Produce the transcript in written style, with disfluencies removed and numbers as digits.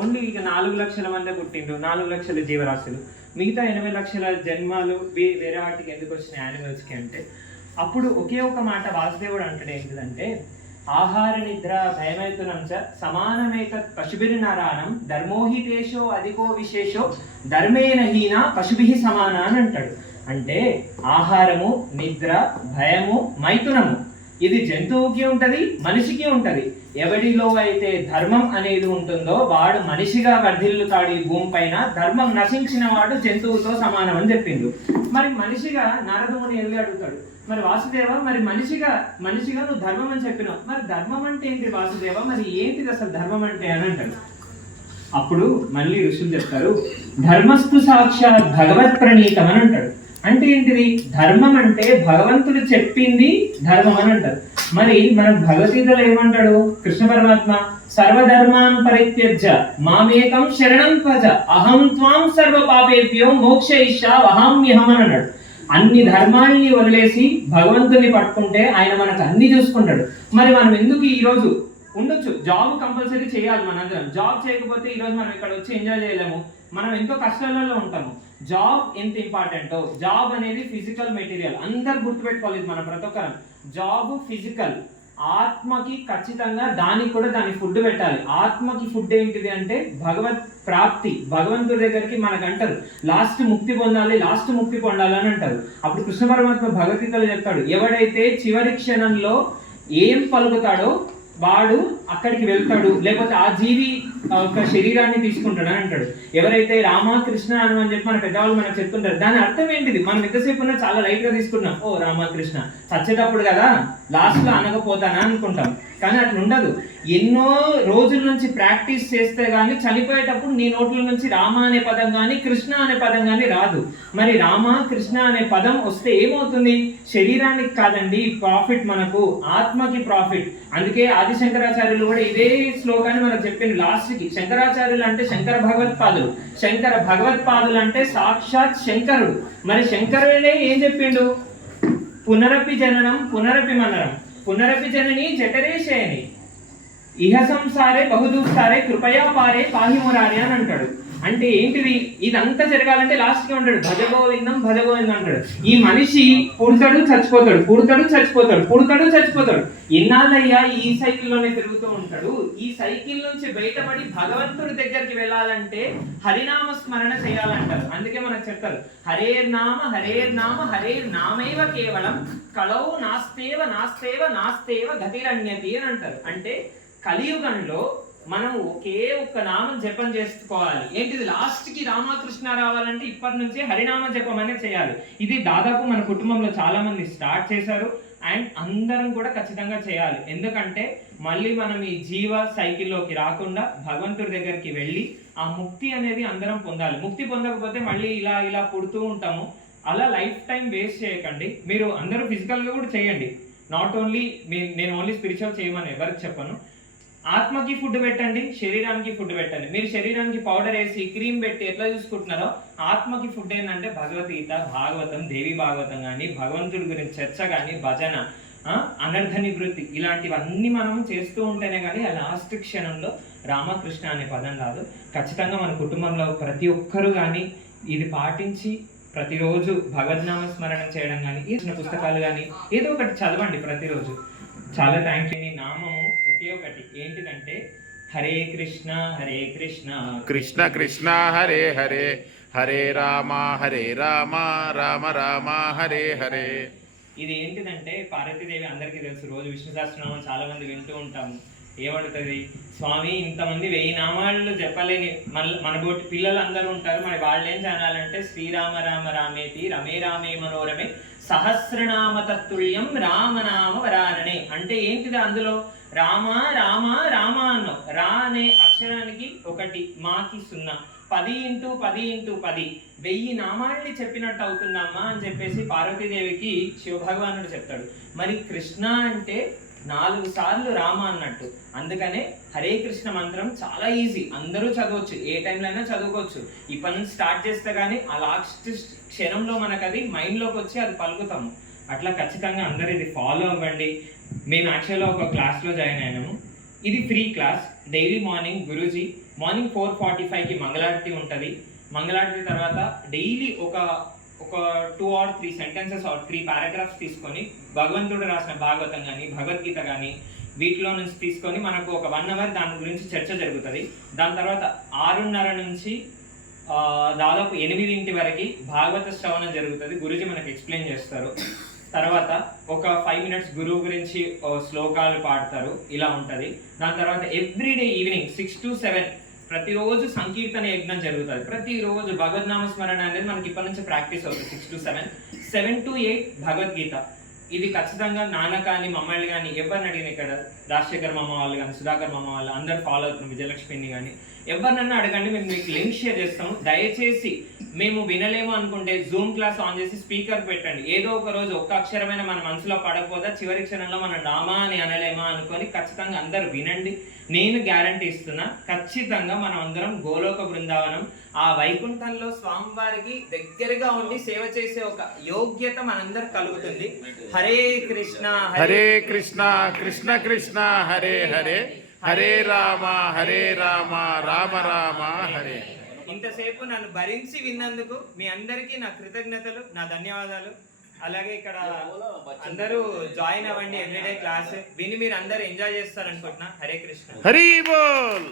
Only ఇక 4 లక్షల మంది పుట్టిండ్రు, 4 లక్షల జీవరాశులు, మిగతా 80 లక్షల జన్మాలు వేరే వాటికి ఎందుకు వచ్చినాయి యానిమల్స్కి అంటే, అప్పుడు ఒకే ఒక మాట వాసుదేవుడు అంటాడు ఏంటిదంటే, ఆహార నిద్ర భయమైతునం చ సమానమేత పశుభిర్నరానం ధర్మోహితేషో అధికో విశేషో ధర్మేణ హీన పశుభిః సమాన అని అంటాడు. అంటే ఆహారము, నిద్ర, భయము, మైథునము ఇది జంతువుకి ఉంటది, మనిషికి ఉంటది. ఎవడిలో అయితే ధర్మం అనేది ఉంటుందో వాడు మనిషిగా వర్ధిల్లుతాడు ఈ భూమి పైన. ధర్మం నశించిన వాడు జంతువుతో సమానం అని చెప్పిండు. మరి మనిషిగా నారదుని వెళ్ళి అడుగుతాడు, మరి వాసుదేవ, మరి మనిషిగా నువ్వు ధర్మం అని చెప్పినావు, మరి ధర్మం అంటే ఏంటి వాసుదేవ, మరి ఏంటిది అసలు ధర్మం అంటే అని అంటాడు. అప్పుడు మళ్ళీ ఋషులు చెప్తారు, ధర్మస్తు సాక్షాత్ భగవత్ ప్రణీతం అని అంటాడు. అంటే ఏంటిది? ధర్మం అంటే భగవంతుడు చెప్పింది ధర్మం అని అంటారు. మరి మనం భగవద్గీతలో ఏమంటాడు కృష్ణ పరమాత్మ, సర్వధర్మాన్ పరిత్యజ్య మామేకం శరణం భజ అహం త్వాం సర్వ పాపేభ్యో మోక్షయిష్యా వహామ్యహం అని అన్నాడు. అన్ని ధర్మాల్ని వదిలేసి భగవంతుని పట్టుకుంటే ఆయన మనకు అన్ని చూసుకుంటాడు. మరి మనం ఎందుకు ఈ రోజు ఉండొచ్చు, జాబ్ కంపల్సరీ చేయాలి మనందరం. జాబ్ చేయకపోతే ఈరోజు మనం ఇక్కడ వచ్చి ఎంజాయ్ చేయలేము, మనం ఎంతో కష్టాలలో ఉంటాము. జాబ్ ఎంత ఇంపార్టెంటో, జాబ్ అనేది ఫిజికల్ మెటీరియల్, అందరు గుర్తుపెట్టుకోవాలి మన ప్రతి ఒక్కరం. జాబ్ ఫిజికల్, ఆత్మకి ఖచ్చితంగా దానికి కూడా దాని ఫుడ్ పెట్టాలి. ఆత్మకి ఫుడ్ ఏంటిది అంటే భగవత్ ప్రాప్తి, భగవంతుడి దగ్గరికి మనకు అంటారు లాస్ట్ ముక్తి పొందాలి, లాస్ట్ ముక్తి పొందాలి అని అంటారు. అప్పుడు కృష్ణ పరమాత్మ భగవద్గీతలో చెప్తాడు, ఎవడైతే చివరి క్షణంలో ఏం పలుకుతాడో వాడు అక్కడికి వెళ్తాడు, లేకపోతే ఆ జీవి ఒక శరీరాన్ని తీసుకుంటాడు అని అంటాడు. ఎవరైతే రామకృష్ణ అని చెప్పి మన పెద్దవాళ్ళు మనకు చెప్తుంటారు, దాని అర్థం ఏంటిది? మనం ఎంతసేపు ఉన్నా చాలా లైట్ గా తీసుకున్నాం, ఓ రామకృష్ణ చచ్చేటప్పుడు కదా లాస్ట్ లో అనకపోతానా అనుకుంటాం. కానీ అట్లా ఉండదు. ఎన్నో రోజుల నుంచి ప్రాక్టీస్ చేస్తే గానీ చనిపోయేటప్పుడు నీ నోట్ల నుంచి రామ అనే పదం కానీ కృష్ణ అనే పదం కానీ రాదు. మరి రామ కృష్ణ అనే పదం వస్తే ఏమవుతుంది? శరీరానికి కాదండి ప్రాఫిట్, మనకు ఆత్మకి ప్రాఫిట్. అందుకే ఆది శంకరాచార్యులు కూడా ఇదే శ్లోకాన్ని మనకు చెప్పింది లాస్ట్ కి. శంకరాచార్యులు అంటే శంకర భగవత్పాదులు, శంకర భగవత్పాదులు అంటే సాక్షాత్ శంకరుడు. మరి శంకరుడే ఏం చెప్పిండు? పునరపి జననం పునరపి మనరం పునరపి జనని జఠరేశయని ఇహ సంసారే బహుదూసారే కృపయా పారే పాహి మురారి అని అంటాడు. అంటే ఏంటిది? ఇదంతా జరగాలంటే లాస్ట్ కి ఉంటాడు భజగోవిందం భజగోవిందం అంటాడు. ఈ మనిషి పుడతాడు చచ్చిపోతాడు, పుడతాడు చచ్చిపోతాడు, పుడతాడు చచ్చిపోతాడు. ఎన్నాళ్ళయ్యా ఈ సైకిల్లోనే తిరుగుతూ ఉంటాడు. ఈ సైకిల్ నుంచి బయటపడి భగవంతుడి దగ్గరికి వెళ్ళాలంటే హరినామ స్మరణ చేయాలంటారు. అందుకే మనకు చెప్తారు, హరేర్నామ హరేర్నామ హరేర్నామైవ కేవలం కళౌ నాస్తేవ నాస్తేవ నాస్తేవ గతిరన్యతి అని అంటారు. అంటే కలియుగంలో మనం ఒకే ఒక్క నామం జపం చేసుకోవాలి. ఏంటిది? లాస్ట్ కి రామకృష్ణ రావాలంటే ఇప్పటి నుంచే హరినామ జపం అనేది చేయాలి. ఇది దాదాపు మన కుటుంబంలో చాలా మంది స్టార్ట్ చేశారు అండ్ అందరం కూడా ఖచ్చితంగా చేయాలి. ఎందుకంటే మళ్ళీ మనం ఈ జీవ సైకిల్లోకి రాకుండా భగవంతుడి దగ్గరికి వెళ్ళి ఆ ముక్తి అనేది అందరం పొందాలి. ముక్తి పొందకపోతే మళ్ళీ ఇలా పుడుతూ ఉంటాము. అలా లైఫ్ టైం వేస్ట్ చేయకండి. మీరు అందరూ ఫిజికల్గా కూడా చేయండి, నాట్ ఓన్లీ నేను ఓన్లీ స్పిరిచువల్ చేయమని ఎవరికి చెప్పను. ఆత్మకి ఫుడ్ పెట్టండి, శరీరానికి ఫుడ్ పెట్టండి. మీరు శరీరానికి పౌడర్ వేసి క్రీమ్ పెట్టి ఎట్లా చూసుకుంటున్నారో ఆత్మకి ఫుడ్ ఏంటంటే భగవద్గీత, భాగవతం, దేవి భాగవతం కానీ, భగవంతుడి గురించి చర్చ కానీ, భజన, అనర్థ నివృత్తి, ఇలాంటివన్నీ మనం చేస్తూ ఉంటేనే కానీ ఆ లాస్ట్ క్షణంలో రామకృష్ణ అనే పదం రాదు. ఖచ్చితంగా మన కుటుంబంలో ప్రతి ఒక్కరు కానీ ఇది పాటించి ప్రతిరోజు భగవద్నామ స్మరణ చేయడం కానీ, ఈ చిన్న పుస్తకాలు కానీ ఏదో ఒకటి చదవండి ప్రతిరోజు. చాలా థ్యాంక్ యూ. నామము ఒకే ఒకటి ఏంటిదంటే హరే కృష్ణ కృష్ణ కృష్ణ హరే హరే, హరే రామ రామ రామ హరే హరే. ఇది ఏంటిదంటే పార్వతీదేవి అందరికీ తెలుసు, రోజు విష్ణు సహస్రనామం చాలా మంది వింటూ ఉంటాము. ఏమంటుంది? స్వామి ఇంతమంది 1000 నామాలు చెప్పలేని మన బోటి పిల్లలు అందరూ ఉంటారు, మరి వాళ్ళు ఏం చేయాలంటే శ్రీరామ రామ రామేతి రమే రామే మనోరమే సహస్రనామ తత్తుల్యం రామనామ వరాననే. అంటే ఏంటిది? అందులో రామ రామ రామ అన్నాం, రా అనే అక్షరానికి 1, మాకి 0, 10 × 10 × 10 1000 నామాల్ని చెప్పినట్టు అవుతుందమ్మా అని చెప్పేసి పార్వతీదేవికి శివభగవానుడు చెప్తాడు. మరి కృష్ణ అంటే 4 సార్లు రామ అన్నట్టు. అందుకనే హరే కృష్ణ మంత్రం చాలా ఈజీ, అందరూ చదవచ్చు, ఏ టైంలో అయినా చదువుకోవచ్చు. ఇప్పటి నుంచి స్టార్ట్ చేస్తే కానీ ఆ లాస్ట్ క్షణంలో మనకు అది మైండ్లోకి వచ్చి అది పలుకుతాము. అట్లా ఖచ్చితంగా అందరూ ఇది ఫాలో అవ్వండి. మేము యాక్చువల్గా ఒక క్లాస్లో జాయిన్ అయినాము. ఇది free class, daily morning Guruji morning 4:45కి మంగళారతి ఉంటుంది. మంగళారతి తర్వాత డైలీ ఒక 2 or 3 sentences or 3 paragraphs తీసుకొని భగవంతుడు రాసిన భాగవతం కానీ భగవద్గీత కానీ వీటిలో నుంచి తీసుకొని మనకు ఒక 1 hour దాని గురించి చర్చ జరుగుతుంది. దాని తర్వాత 6:30 నుంచి దాదాపు 8 వరకు భాగవత శ్రవణం జరుగుతుంది. గురుజీ మనకు ఎక్స్ప్లెయిన్ చేస్తారు. తర్వాత ఒక 5 minutes గురువు గురించి శ్లోకాలు పాడతారు. ఇలా ఉంటుంది. దాని తర్వాత ఎవ్రీడే ఈవినింగ్ 6 to 7 ప్రతిరోజు సంకీర్తన యజ్ఞం జరుగుతుంది. ప్రతిరోజు భగవద్నామ స్మరణ అనేది మనకి ఇప్పటి నుంచి ప్రాక్టీస్ అవుతుంది. 6 to 7, 7 to 8 భగవద్గీత. ఇది ఖచ్చితంగా నాన్న కానీ మమ్మల్ని కానీ ఎవరిని అడిగిన ఇక్కడ రాజశేఖర్ మామ వాళ్ళు కానీ సుధాకర్ మామ వాళ్ళు అందరు ఫాలో అవుతున్నాం. విజయలక్ష్మిని కానీ ఎవరినన్నా అడగండి, మేము మీకు లింక్ షేర్ చేస్తాము. దయచేసి మేము వినలేము అనుకుంటే జూమ్ క్లాస్ ఆన్ చేసి స్పీకర్ పెట్టండి. ఏదో ఒక రోజు ఒక్క అక్షరమైన మన మనసులో పడకపోతే చివరి క్షణంలో మన నామా అని అనలేమా అనుకొని ఖచ్చితంగా అందరు వినండి. నేను గ్యారంటీ ఇస్తున్నా, ఖచ్చితంగా మనం అందరం గోలోక బృందావనం ఆ వైకుంఠంలో స్వామివారికి దగ్గరగా ఉండి సేవ చేసే ఒక యోగ్యత మనందరు కలుగుతుంది. హరే కృష్ణ హరే కృష్ణ కృష్ణ కృష్ణ హరే హరే, హరే రామ రామ రామ హరే. ఇంతసేపు నన్ను భరించి విన్నందుకు మీ అందరికీ నా కృతజ్ఞతలు, నా ధన్యవాదాలు. అలాగే ఇక్కడ అందరూ జాయిన్ అవ్వండి. ఎవ్రీడే క్లాస్ విని మీరు అందరూ ఎంజాయ్ చేస్తారనుకుంటున్నా. హరే కృష్ణ. హరి బోల్.